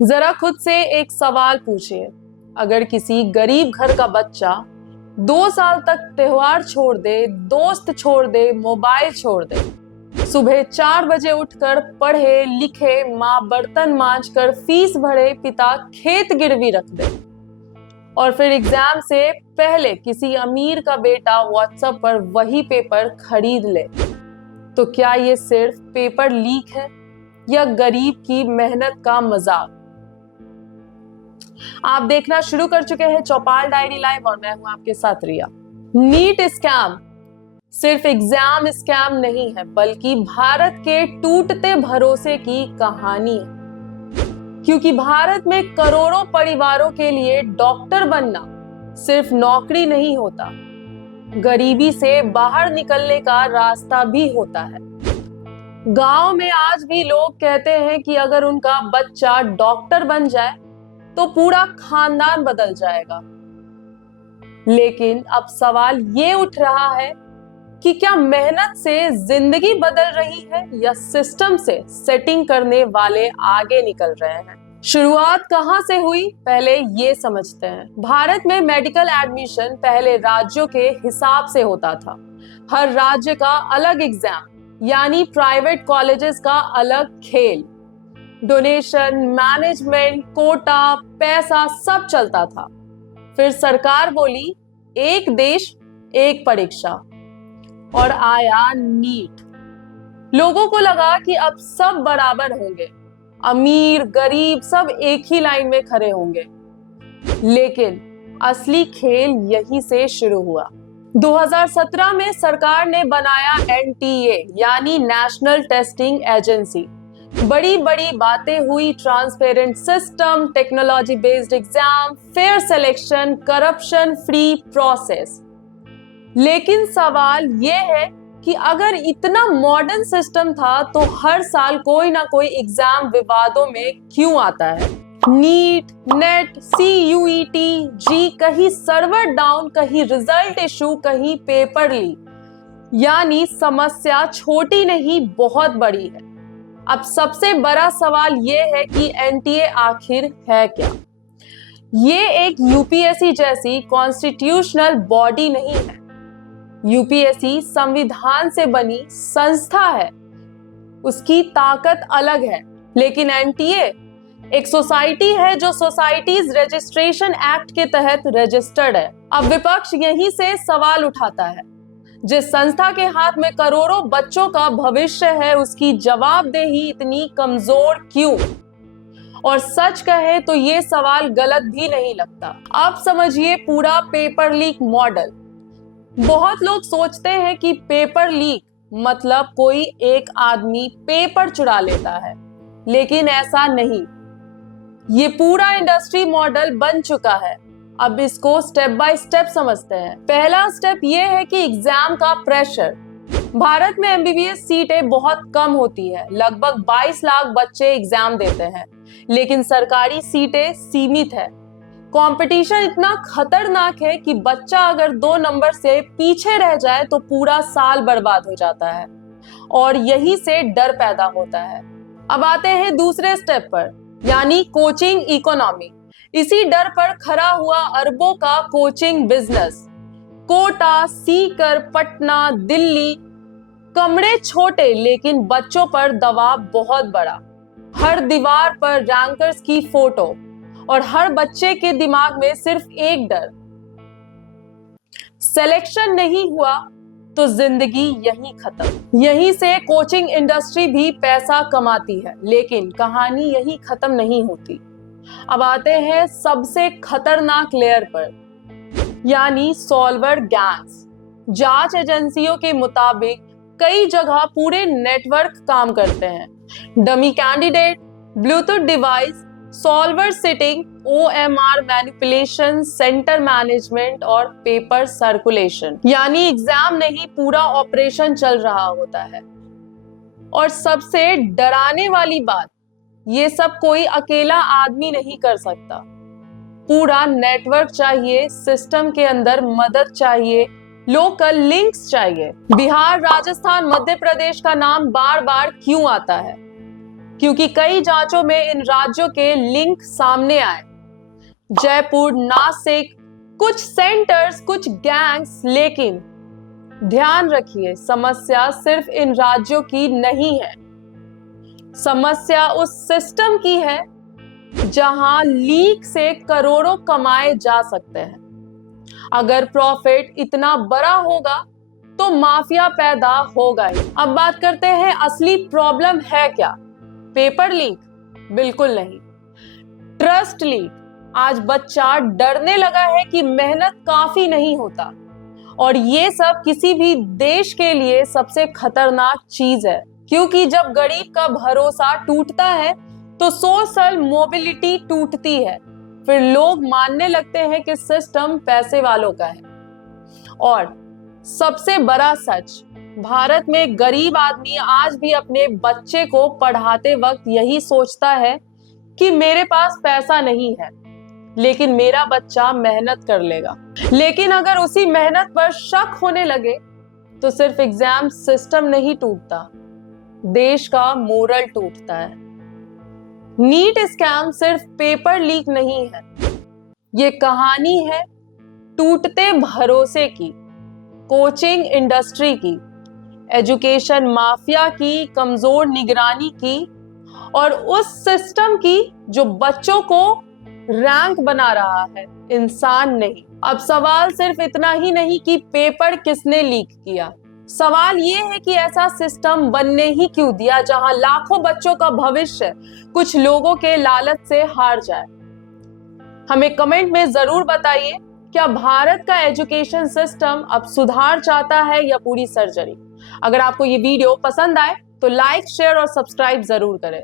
जरा खुद से एक सवाल पूछिए, अगर किसी गरीब घर का बच्चा 2 साल तक त्योहार छोड़ दे, दोस्त छोड़ दे, मोबाइल छोड़ दे, सुबह 4 बजे उठकर पढ़े लिखे, माँ बर्तन मांज कर फीस भरे, पिता खेत गिरवी रख दे और फिर एग्जाम से पहले किसी अमीर का बेटा व्हाट्सएप पर वही पेपर खरीद ले, तो क्या ये सिर्फ पेपर लीक है या गरीब की मेहनत का मजाक? आप देखना शुरू कर चुके हैं चौपाल डायरी लाइव और मैं हूं आपके साथ रिया। नीट स्कैम सिर्फ एग्जाम स्कैम नहीं है, बल्कि भारत के टूटते भरोसे की कहानी है। क्योंकि भारत में करोड़ों परिवारों के लिए डॉक्टर बनना सिर्फ नौकरी नहीं होता, गरीबी से बाहर निकलने का रास्ता भी होता है। गांव में आज भी लोग कहते हैं कि अगर उनका बच्चा डॉक्टर बन जाए तो पूरा खानदान बदल जाएगा। लेकिन अब सवाल ये उठ रहा है कि क्या मेहनत से जिंदगी बदल रही है या सिस्टम से सेटिंग करने वाले आगे निकल रहे हैं? शुरुआत कहां से हुई, पहले ये समझते हैं। भारत में मेडिकल एडमिशन पहले राज्यों के हिसाब से होता था। हर राज्य का अलग एग्जाम, यानी प्राइवेट कॉलेजेस का अलग खेल। डोनेशन, मैनेजमेंट, कोटा, पैसा सब चलता था। फिर सरकार बोली एक देश एक परीक्षा और आया नीट। लोगों को लगा कि अब सब बराबर होंगे, अमीर गरीब सब एक ही लाइन में खड़े होंगे। लेकिन असली खेल यहीं से शुरू हुआ। 2017 में सरकार ने बनाया एनटीए यानी नेशनल टेस्टिंग एजेंसी। बड़ी बड़ी बातें हुई, transparent system, technology based exam, fair selection, corruption free process. लेकिन सवाल यह है कि अगर इतना मॉडर्न सिस्टम था तो हर साल कोई ना कोई एग्जाम विवादों में क्यों आता है? नीट, नेट, सीयूईटी, जी, कहीं सर्वर डाउन, कहीं रिजल्ट इशू, कहीं पेपर लीक। यानी समस्या छोटी नहीं, बहुत बड़ी है। अब सबसे बड़ा सवाल यह है कि एनटीए आखिर है क्या? ये एक यूपीएससी जैसी कॉन्स्टिट्यूशनल बॉडी नहीं है। यूपीएससी संविधान से बनी संस्था है, उसकी ताकत अलग है। लेकिन एनटीए एक सोसाइटी है जो सोसाइटीज रजिस्ट्रेशन एक्ट के तहत रजिस्टर्ड है। अब विपक्ष यहीं से सवाल उठाता है, जिस संस्था के हाथ में करोड़ों बच्चों का भविष्य है, उसकी जवाबदेही इतनी कमजोर क्यों? और सच कहे तो ये सवाल गलत भी नहीं लगता। अब समझिए पूरा पेपर लीक मॉडल। बहुत लोग सोचते हैं कि पेपर लीक मतलब कोई एक आदमी पेपर चुरा लेता है, लेकिन ऐसा नहीं। ये पूरा इंडस्ट्री मॉडल बन चुका है। अब इसको स्टेप बाय स्टेप समझते हैं। पहला स्टेप ये है कि एग्जाम का प्रेशर। भारत में एमबीबीएस सीटें बहुत कम होती है, लगभग 22 लाख बच्चे एग्जाम देते हैं, लेकिन सरकारी सीटें सीमित है। कंपटीशन इतना खतरनाक है कि बच्चा अगर 2 नंबर से पीछे रह जाए तो पूरा साल बर्बाद हो जाता है और यही से डर पैदा होता है। अब आते हैं दूसरे स्टेप पर, यानी कोचिंग इकोनॉमी। इसी डर पर खड़ा हुआ अरबों का कोचिंग बिजनेस। कोटा, सीकर, पटना, दिल्ली, कमरे छोटे लेकिन बच्चों पर दबाव बहुत बड़ा। हर दीवार पर रैंकर्स की फोटो और हर बच्चे के दिमाग में सिर्फ एक डर, सिलेक्शन नहीं हुआ तो जिंदगी यहीं खत्म। यहीं से कोचिंग इंडस्ट्री भी पैसा कमाती है, लेकिन कहानी यहीं खत्म नहीं होती। अब आते हैं सबसे खतरनाक लेयर पर, यानी सॉल्वर गैंग्स। जांच एजेंसियों के मुताबिक कई जगह पूरे नेटवर्क काम करते हैं। Dummy candidate, Bluetooth device, solver sitting, OMR manipulation, centre management और पेपर सर्कुलेशन। यानी एग्जाम नहीं, पूरा ऑपरेशन चल रहा होता है। और सबसे डराने वाली बात, ये सब कोई अकेला आदमी नहीं कर सकता। पूरा नेटवर्क चाहिए, सिस्टम के अंदर मदद चाहिए, लोकल लिंक्स चाहिए। बिहार, राजस्थान, मध्य प्रदेश का नाम बार बार क्यों आता है? क्योंकि कई जांचों में इन राज्यों के लिंक सामने आए। जयपुर, नासिक, कुछ सेंटर्स, कुछ गैंग्स, लेकिन ध्यान रखिए समस्या सिर्फ इन राज्यों की नहीं है। समस्या उस सिस्टम की है जहां लीक से करोड़ों कमाए जा सकते हैं। अगर प्रॉफिट इतना बड़ा होगा तो माफिया पैदा होगा ही। अब बात करते हैं असली प्रॉब्लम है क्या। Paper leak? बिल्कुल नहीं। Trust leak. आज बच्चा डरने लगा है कि मेहनत काफी नहीं होता, और ये सब किसी भी देश के लिए सबसे खतरनाक चीज है, क्योंकि जब गरीब का भरोसा टूटता है तो सोशल मोबिलिटी टूटती है। फिर लोग मानने लगते हैं कि सिस्टम पैसे वालों का है। और सबसे बड़ा सच, भारत में गरीब आदमी आज भी अपने बच्चे को पढ़ाते वक्त यही सोचता है कि मेरे पास पैसा नहीं है, लेकिन मेरा बच्चा मेहनत कर लेगा। लेकिन अगर उसी मेहनत पर शक होने लगे तो सिर्फ एग्जाम सिस्टम नहीं टूटता, देश का मोरल टूटता है। नीट स्कैम सिर्फ पेपर लीक नहीं है, ये कहानी है टूटते भरोसे की, कोचिंग इंडस्ट्री की, एजुकेशन माफिया की, कमजोर निगरानी की, और उस सिस्टम की जो बच्चों को रैंक बना रहा है, इंसान नहीं। अब सवाल सिर्फ इतना ही नहीं कि पेपर किसने लीक किया, सवाल ये है कि ऐसा सिस्टम बनने ही क्यों दिया जहां लाखों बच्चों का भविष्य कुछ लोगों के लालच से हार जाए। हमें कमेंट में जरूर बताइए, क्या भारत का एजुकेशन सिस्टम अब सुधार चाहता है या पूरी सर्जरी। अगर आपको ये वीडियो पसंद आए तो लाइक, शेयर और सब्सक्राइब जरूर करें।